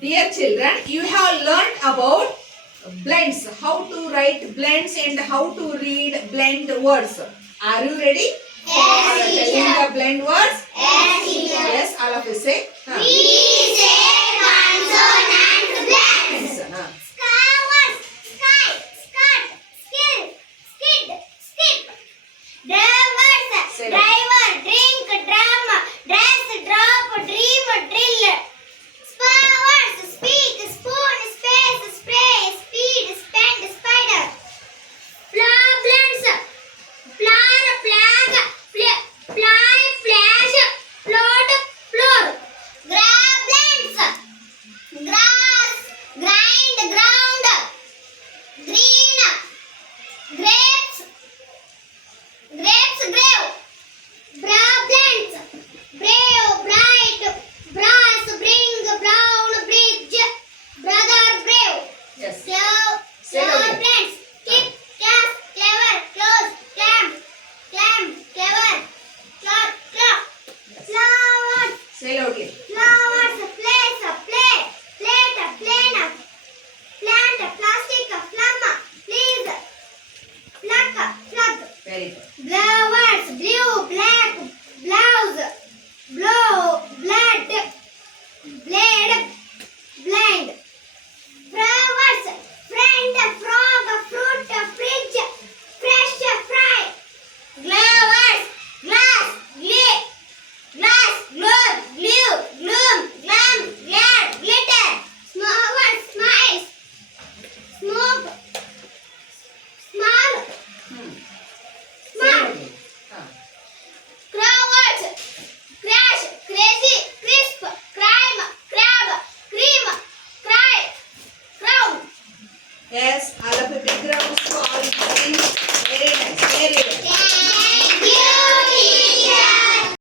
Dear children, you have learnt about blends, how to write blends and how to read blend words. Are you ready? Yes, For teacher. telling the blend words? Yes, teacher. Yes, all of you say. We say consonant blends. Blends, Skyward, sky, skirt, skill, skid, skip. Drivers, Say driver, drink, drum, dress, drop, dream, drill. Spowers, speak, spoon, space, spray, speed, spend, spider. Blends, flower, flag, fly, flash, float, floor. Blends, grass, grind, ground, green, grapes, grave. Blends, brave, bright, brass, bring, brown, bridge, brother, brave. Yes. Slow, it again. blends, keep, cast, clever, close, clam, clever, clock, flowers, Say loudly. flowers, place, play, plate, plane, plant, plastic, plum, please, plug. Very good. Flowers, blue, black, blouse, blow, blood, blade, blind. Flowers, friend, frog, fruit, fridge, fresh, fry. Flowers, glass, globe, glue, gloom, glam, glare, glitter. Flowers, smiles, smoke, small, Say loudly. Crowds, crash, crazy, crisp, crime, crab, cream, cry, crown. Yes,